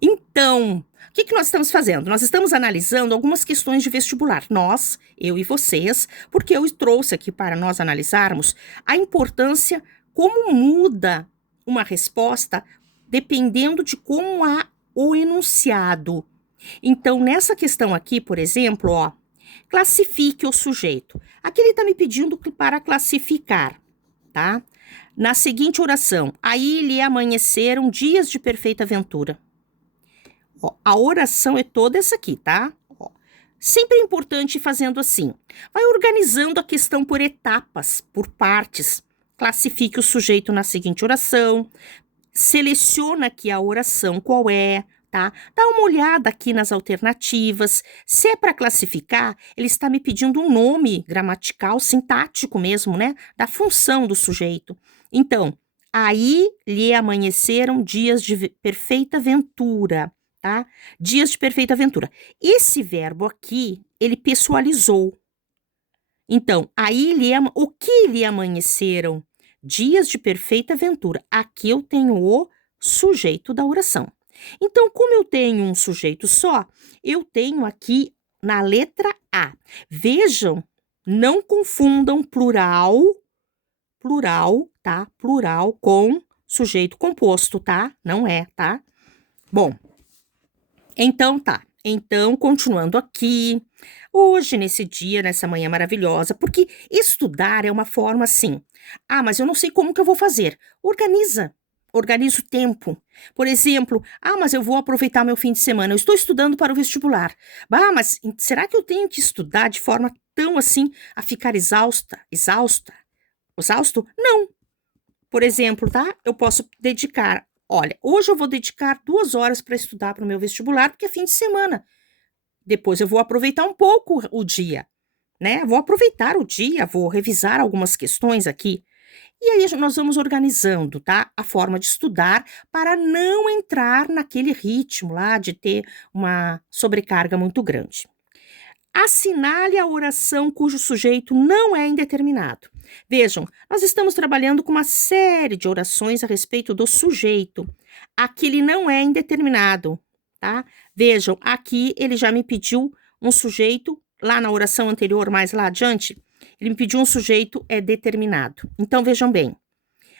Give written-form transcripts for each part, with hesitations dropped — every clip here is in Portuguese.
Então, o que nós estamos fazendo? Nós estamos analisando algumas questões de vestibular. Nós, eu e vocês, porque eu trouxe aqui para nós analisarmos a importância, como muda uma resposta dependendo de como há o enunciado. Então, nessa questão aqui, por exemplo, ó, classifique o sujeito. Aqui ele está me pedindo para classificar, tá? Na seguinte oração: aí lhe amanheceram dias de perfeita ventura. Ó, a oração é toda essa aqui, tá? Ó, sempre é importante ir fazendo assim. Vai organizando a questão por etapas, por partes. Classifique o sujeito na seguinte oração. Seleciona aqui a oração qual é, tá? Dá uma olhada aqui nas alternativas. Se é para classificar, ele está me pedindo um nome gramatical, sintático mesmo, né? Da função do sujeito. Então, aí lhe amanheceram dias de perfeita ventura, tá? Dias de perfeita ventura. Esse verbo aqui, ele pessoalizou. Então, o que lhe amanheceram? Dias de perfeita ventura. Aqui eu tenho o sujeito da oração. Então, como eu tenho um sujeito só, eu tenho aqui na letra A. Vejam, não confundam plural, tá? Plural com sujeito composto, tá? Não é, tá? Bom, então tá. Então, continuando aqui, hoje, nesse dia, nessa manhã maravilhosa, porque estudar é uma forma assim. Ah, mas eu não sei como que eu vou fazer. Organiza o tempo. Por exemplo, ah, mas eu vou aproveitar meu fim de semana. Eu estou estudando para o vestibular. Ah, mas será que eu tenho que estudar de forma tão assim a ficar exausto? Não. Por exemplo, tá? Eu posso dedicar. Olha, hoje eu vou dedicar 2 horas para estudar para o meu vestibular, porque é fim de semana. Depois eu vou aproveitar um pouco o dia, né? Vou aproveitar o dia, vou revisar algumas questões aqui. E aí nós vamos organizando, tá? A forma de estudar para não entrar naquele ritmo lá de ter uma sobrecarga muito grande. Assinale a oração cujo sujeito não é indeterminado. Vejam, nós estamos trabalhando com uma série de orações a respeito do sujeito. Aqui ele não é indeterminado, tá? Vejam, aqui ele já me pediu um sujeito, lá na oração anterior, mais lá adiante, ele me pediu um sujeito determinado. Então, vejam bem,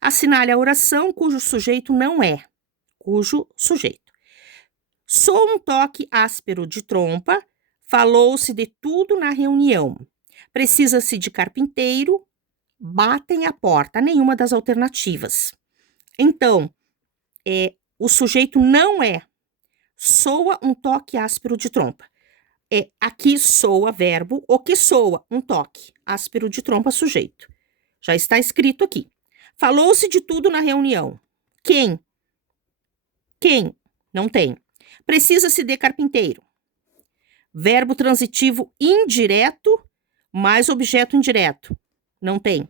assinale a oração cujo sujeito não é, cujo sujeito. Sou um toque áspero de trompa, falou-se de tudo na reunião. Precisa-se de carpinteiro, batem a porta, nenhuma das alternativas. Então, o sujeito não é, soa um toque áspero de trompa. Aqui soa verbo, o que soa, um toque áspero de trompa, sujeito. Já está escrito aqui. Falou-se de tudo na reunião. Quem? Quem? Não tem. Precisa-se de carpinteiro. Verbo transitivo indireto mais objeto indireto. Não tem.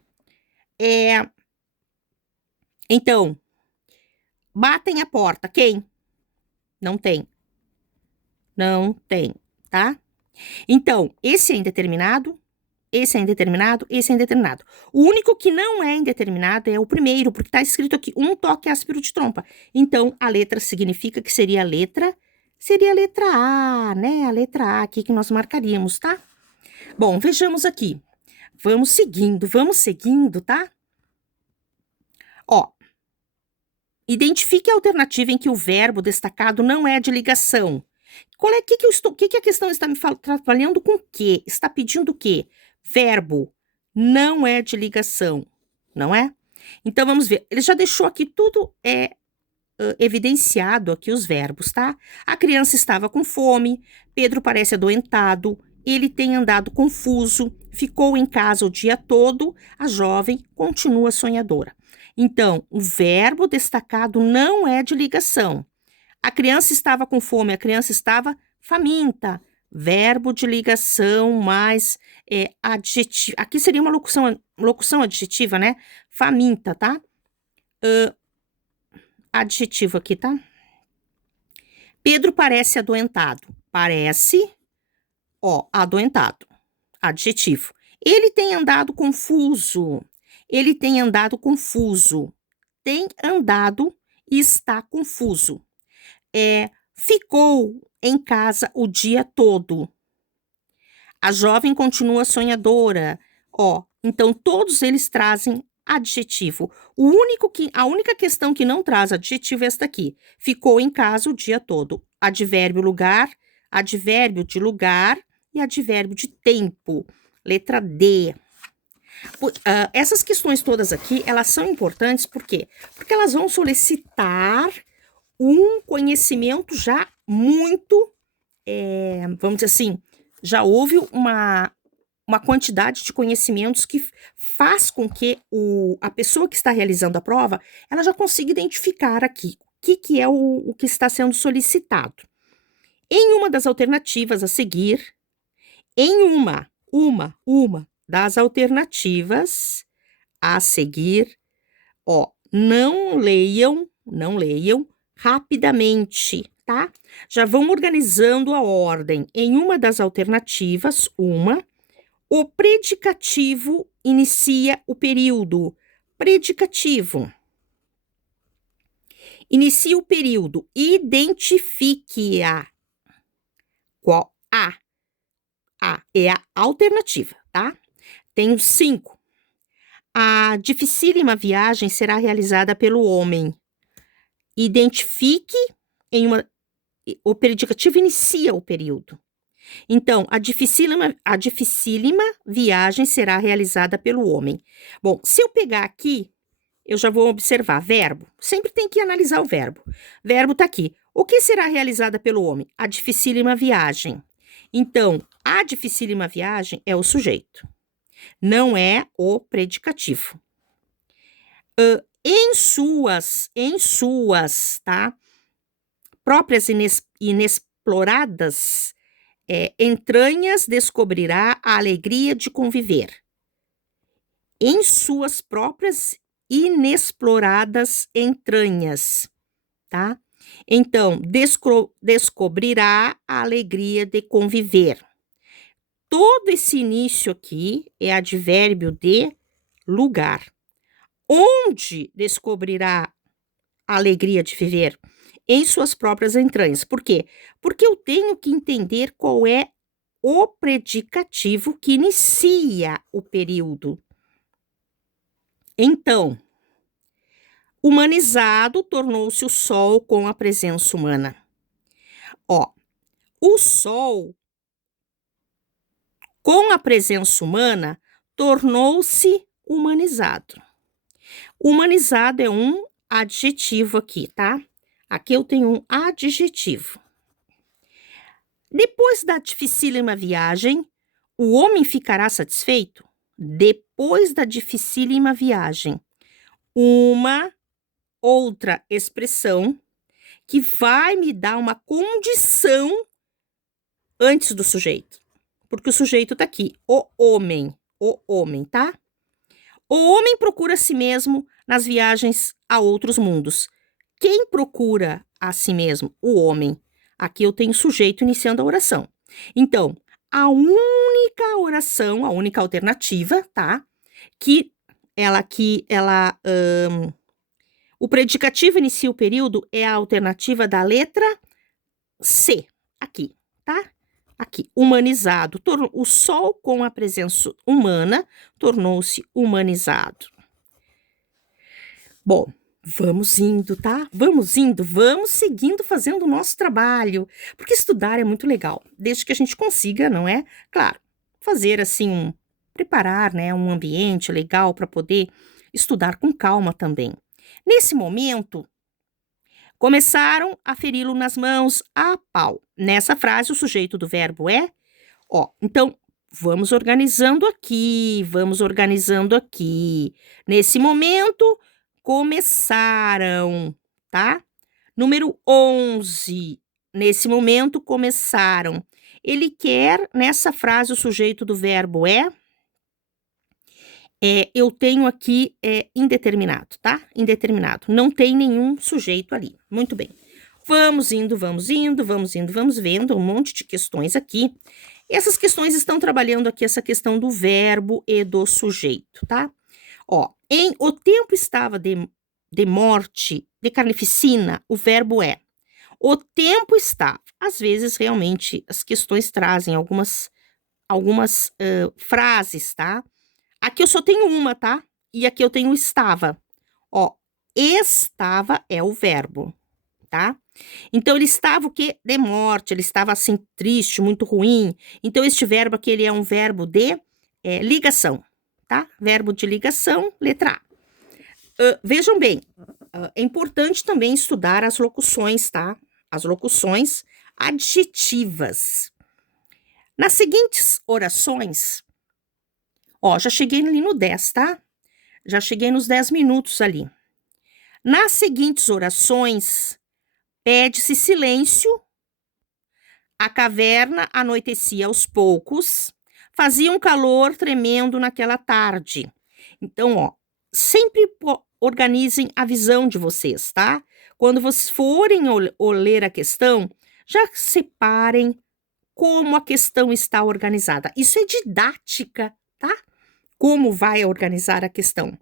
Então, batem a porta. Quem? Não tem. Não tem, tá? Então, esse é indeterminado, esse é indeterminado, esse é indeterminado. O único que não é indeterminado é o primeiro, porque está escrito aqui, um toque áspero de trompa. Então, a letra significa que seria a letra A, né? A letra A aqui que nós marcaríamos, tá? Bom, vejamos aqui. Vamos seguindo, tá? Ó, identifique a alternativa em que o verbo destacado não é de ligação. Que a questão está me trabalhando com o quê? Está pedindo o quê? Verbo não é de ligação, não é? Então, vamos ver. Ele já deixou aqui tudo evidenciado aqui os verbos, tá? A criança estava com fome, Pedro parece adoentado, ele tem andado confuso, ficou em casa o dia todo, a jovem continua sonhadora. Então, o verbo destacado não é de ligação. A criança estava com fome, a criança estava faminta. Verbo de ligação mais adjetivo. Aqui seria uma locução adjetiva, né? Faminta, tá? Adjetivo aqui, tá? Pedro parece adoentado. Parece, adoentado. Adjetivo. Ele tem andado confuso. Ele tem andado confuso. Tem andado e está confuso. ficou em casa o dia todo. A jovem continua sonhadora. Então todos eles trazem adjetivo. A única questão que não traz adjetivo é esta aqui. Ficou em casa o dia todo. Advérbio lugar, advérbio de lugar e advérbio de tempo. Letra D. Essas questões todas aqui, elas são importantes, por quê? Porque elas vão solicitar um conhecimento já muito, vamos dizer assim, já houve uma quantidade de conhecimentos que faz com que a pessoa que está realizando a prova, ela já consiga identificar aqui o que é o que está sendo solicitado. Em uma das alternativas a seguir, em uma das alternativas a seguir, não leiam rapidamente, tá? Já vão organizando a ordem. Em uma das alternativas, o predicativo inicia o período. Predicativo. Inicia o período. Identifique-a. Qual a? A é a alternativa, tá? Tenho 5. A dificílima viagem será realizada pelo homem. Identifique o predicativo inicia o período. Então, a dificílima viagem será realizada pelo homem. Bom, se eu pegar aqui, eu já vou observar verbo. Sempre tem que analisar o verbo. Verbo está aqui. O que será realizada pelo homem? A dificílima viagem. Então, a dificílima viagem é o sujeito. Não é o predicativo. Em suas, tá? Próprias inexploradas entranhas descobrirá a alegria de conviver. Em suas próprias inexploradas entranhas, tá? Então, descobrirá a alegria de conviver. Todo esse início aqui é advérbio de lugar. Onde descobrirá a alegria de viver? Em suas próprias entranhas. Por quê? Porque eu tenho que entender qual é o predicativo que inicia o período. Então, humanizado tornou-se o sol com a presença humana. O sol, com a presença humana, tornou-se humanizado. Humanizado é um adjetivo aqui, tá? Aqui eu tenho um adjetivo. Depois da dificílima viagem, o homem ficará satisfeito? Depois da dificílima viagem. Uma outra expressão que vai me dar uma condição antes do sujeito. Porque o sujeito está aqui, o homem, tá? O homem procura a si mesmo nas viagens a outros mundos. Quem procura a si mesmo? O homem. Aqui eu tenho sujeito iniciando a oração. Então, a única oração, a única alternativa, tá? O predicativo inicia o período é a alternativa da letra C. Aqui, tá? Aqui, humanizado. O sol com a presença humana tornou-se humanizado. Bom, vamos indo, tá? Vamos seguindo fazendo o nosso trabalho. Porque estudar é muito legal, desde que a gente consiga, não é? Claro, fazer assim, preparar, né, um ambiente legal para poder estudar com calma também. Nesse momento, começaram a feri-lo nas mãos a pau. Nessa frase, o sujeito do verbo é, então, vamos organizando aqui. Nesse momento, começaram, tá? Número 11, nesse momento, começaram. Ele quer, nessa frase, o sujeito do verbo eu tenho aqui indeterminado, tá? Indeterminado. Não tem nenhum sujeito ali. Muito bem. Vamos indo, vamos vendo um monte de questões aqui. E essas questões estão trabalhando aqui essa questão do verbo e do sujeito, tá? O tempo estava de morte, de carnificina, o verbo é. O tempo estava. Às vezes, realmente, as questões trazem algumas frases, tá? Aqui eu só tenho uma, tá? E aqui eu tenho estava. Ó, estava é o verbo, tá? Então, ele estava o quê? De morte, ele estava assim, triste, muito ruim. Então, este verbo aqui, ele é um verbo de ligação, tá? Verbo de ligação, letra A. Vejam bem, é importante também estudar as locuções, tá? As locuções adjetivas. Nas seguintes orações, ó, já cheguei ali no 10, tá? Já cheguei nos 10 minutos ali. Nas seguintes orações, pede-se silêncio, a caverna anoitecia aos poucos, fazia um calor tremendo naquela tarde. Então, ó, sempre organizem a visão de vocês, tá? Quando vocês forem ler a questão, já separem como a questão está organizada. Isso é didática, tá? Como vai organizar a questão.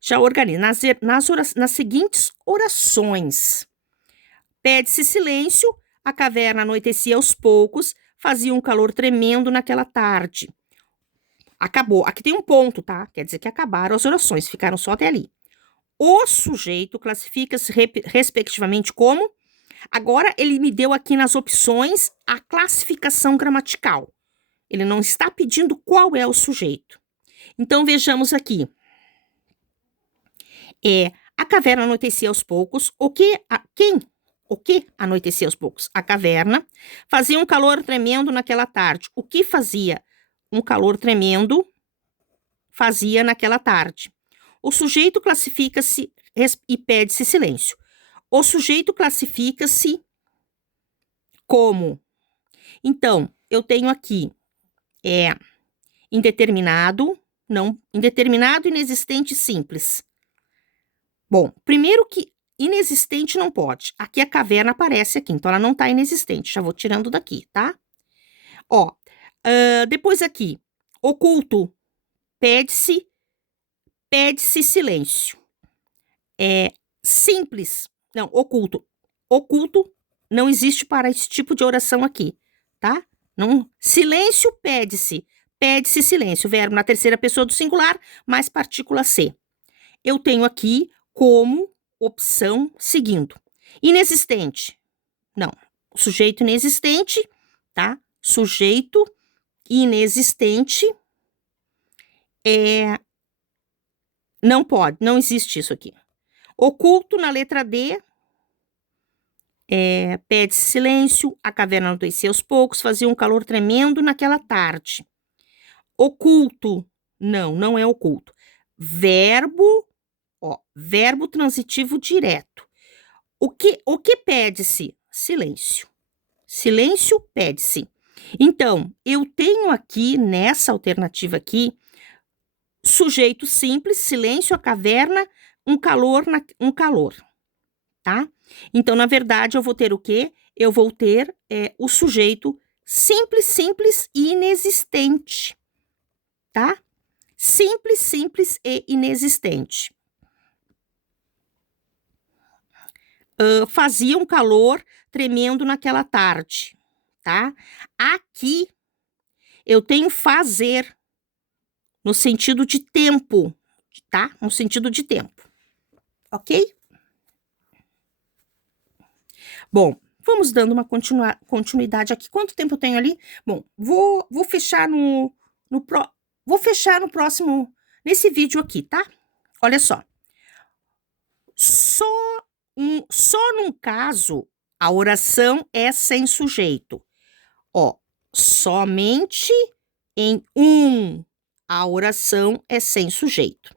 Já organize nas seguintes orações. Pede-se silêncio, a caverna anoitecia aos poucos, fazia um calor tremendo naquela tarde. Acabou. Aqui tem um ponto, tá? Quer dizer que acabaram as orações, ficaram só até ali. O sujeito classifica-se respectivamente como. Agora, ele me deu aqui nas opções a classificação gramatical. Ele não está pedindo qual é o sujeito. Então, vejamos aqui. A caverna anoitecia aos poucos. O que anoitecia aos poucos? A caverna. Fazia um calor tremendo naquela tarde. O que fazia um calor tremendo fazia naquela tarde? O sujeito classifica-se e pede-se silêncio. O sujeito classifica-se como. Então, eu tenho aqui indeterminado, não, indeterminado, inexistente, simples. Bom, primeiro que inexistente não pode. Aqui a caverna aparece aqui, então ela não tá inexistente. Já vou tirando daqui, tá? Ó, depois aqui, oculto, pede-se silêncio. Simples, não, oculto. Oculto não existe para esse tipo de oração aqui, tá? Não, silêncio, pede-se silêncio, verbo na terceira pessoa do singular, mais partícula C. Eu tenho aqui como opção seguindo. Inexistente, não, sujeito inexistente, tá? Sujeito inexistente não pode, não existe isso aqui. Oculto na letra D, pede silêncio, a caverna anoitecia aos poucos, fazia um calor tremendo naquela tarde. Oculto, não é oculto. Verbo transitivo direto. O que pede-se? Silêncio. Silêncio pede-se. Então, eu tenho aqui, nessa alternativa aqui, sujeito simples, silêncio, a caverna, um calor, tá? Então, na verdade, eu vou ter o quê? Eu vou ter o sujeito simples e inexistente, tá? Simples e inexistente. Fazia um calor tremendo naquela tarde, tá? Aqui, eu tenho fazer no sentido de tempo, tá? No sentido de tempo, ok? Bom, vamos dando uma continuidade aqui. Quanto tempo eu tenho ali? Bom, vou fechar vou fechar no próximo, nesse vídeo aqui, tá? Olha só. Só num caso, a oração é sem sujeito. Ó, somente em a oração é sem sujeito.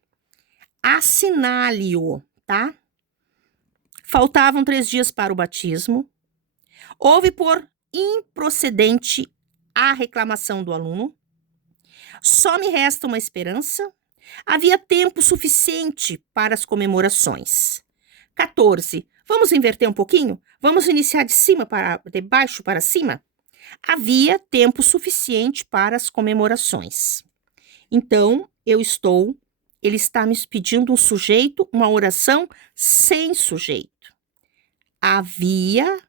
Assinale-o, tá? Faltavam 3 dias para o batismo. Houve por improcedente a reclamação do aluno. Só me resta uma esperança. Havia tempo suficiente para as comemorações. 14. Vamos inverter um pouquinho? Vamos iniciar de baixo para cima? Havia tempo suficiente para as comemorações. Então, ele está me pedindo um sujeito, uma oração sem sujeito. Havia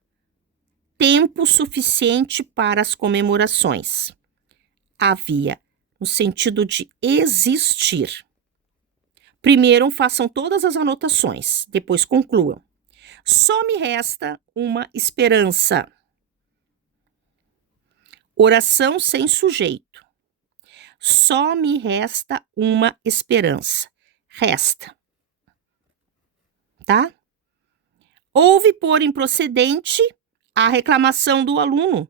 tempo suficiente para as comemorações. Havia, no sentido de existir. Primeiro, façam todas as anotações, depois concluam. Só me resta uma esperança. Oração sem sujeito. Só me resta uma esperança. Resta. Tá? Houve por improcedente a reclamação do aluno.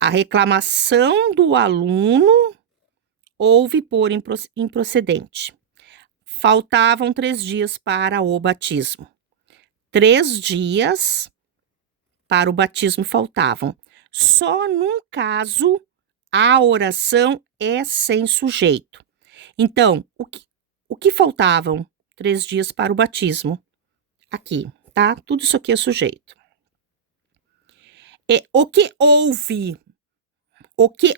A reclamação do aluno houve por improcedente. Faltavam 3 dias para o batismo. 3 dias para o batismo faltavam. Só num caso a oração é sem sujeito. Então, o que faltavam? 3 dias para o batismo. Aqui, tá? Tudo isso aqui é sujeito. O que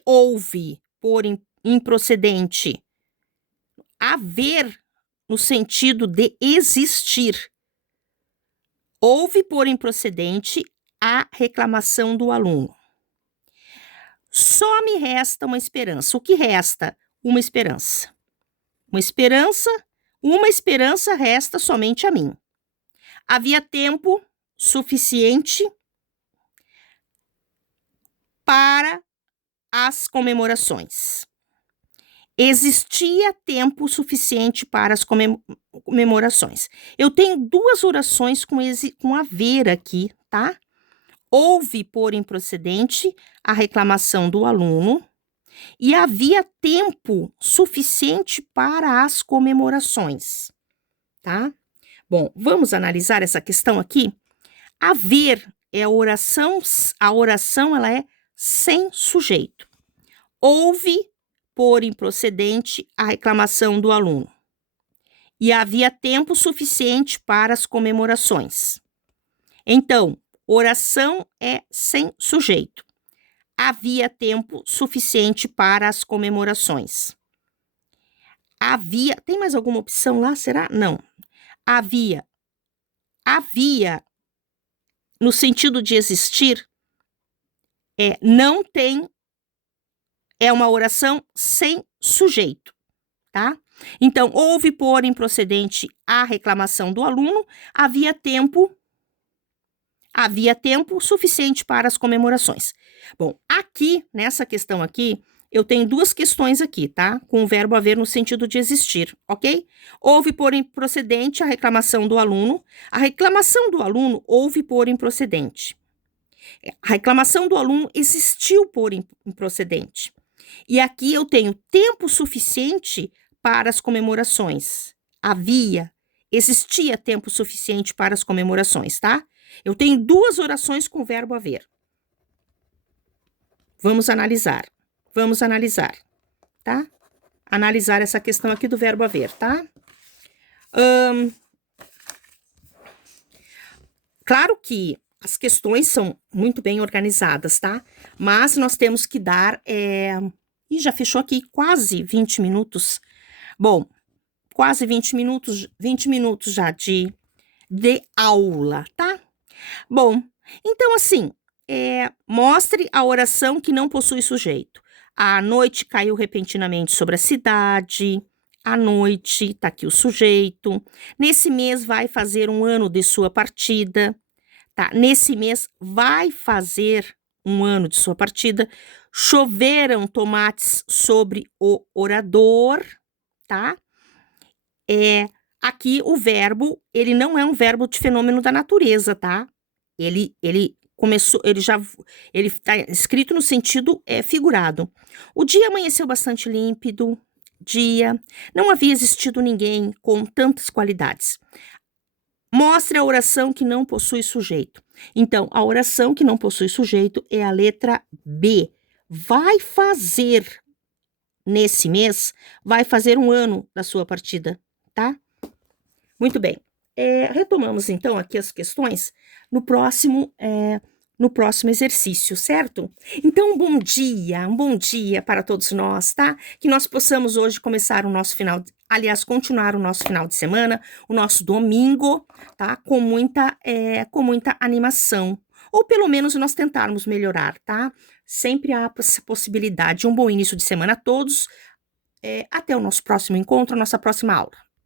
houve por improcedente? Haver, no sentido de existir. Houve por improcedente a reclamação do aluno. Só me resta uma esperança. O que resta? Uma esperança. Uma esperança resta somente a mim. Havia tempo suficiente para as comemorações. Existia tempo suficiente para as comemorações. Eu tenho 2 orações com haver aqui, tá? Houve por improcedente a reclamação do aluno e havia tempo suficiente para as comemorações, tá? Bom, vamos analisar essa questão aqui? Haver é a oração ela é sem sujeito. Houve por improcedente a reclamação do aluno e havia tempo suficiente para as comemorações. Então, oração é sem sujeito. Havia tempo suficiente para as comemorações. Tem mais alguma opção lá, será? Não. Havia, no sentido de existir, não tem, é uma oração sem sujeito, tá? Então, houve por improcedente a reclamação do aluno, havia tempo suficiente para as comemorações. Bom, aqui, nessa questão aqui, eu tenho 2 questões aqui, tá? Com o verbo haver no sentido de existir, ok? Houve por improcedente a reclamação do aluno. A reclamação do aluno houve por improcedente. A reclamação do aluno existiu por improcedente. E aqui eu tenho tempo suficiente para as comemorações. Existia tempo suficiente para as comemorações, tá? Eu tenho 2 orações com o verbo haver. Vamos analisar, tá? Analisar essa questão aqui do verbo haver, tá? Claro que as questões são muito bem organizadas, tá? Mas nós temos que dar... já fechou aqui quase 20 minutos. Bom, quase 20 minutos já de aula, tá? Bom, então assim, mostre a oração que não possui sujeito. A noite caiu repentinamente sobre a cidade. A noite, tá aqui o sujeito. Nesse mês vai fazer 1 ano de sua partida. Tá? Nesse mês vai fazer 1 ano de sua partida. Choveram tomates sobre o orador, tá? Aqui o verbo, ele não é um verbo de fenômeno da natureza, tá? Ele está escrito no sentido figurado. O dia amanheceu bastante límpido, não havia existido ninguém com tantas qualidades. Mostre a oração que não possui sujeito. Então, a oração que não possui sujeito é a letra B. Vai fazer, nesse mês, vai fazer 1 ano da sua partida, tá? Muito bem. Retomamos, então, aqui as questões no próximo exercício, certo? Então, um bom dia para todos nós, tá? Que nós possamos hoje começar continuar o nosso final de semana, o nosso domingo, tá? Com muita animação. ou pelo menos nós tentarmos melhorar, tá? Sempre há essa possibilidade. Um bom início de semana a todos. Até o nosso próximo encontro, a nossa próxima aula.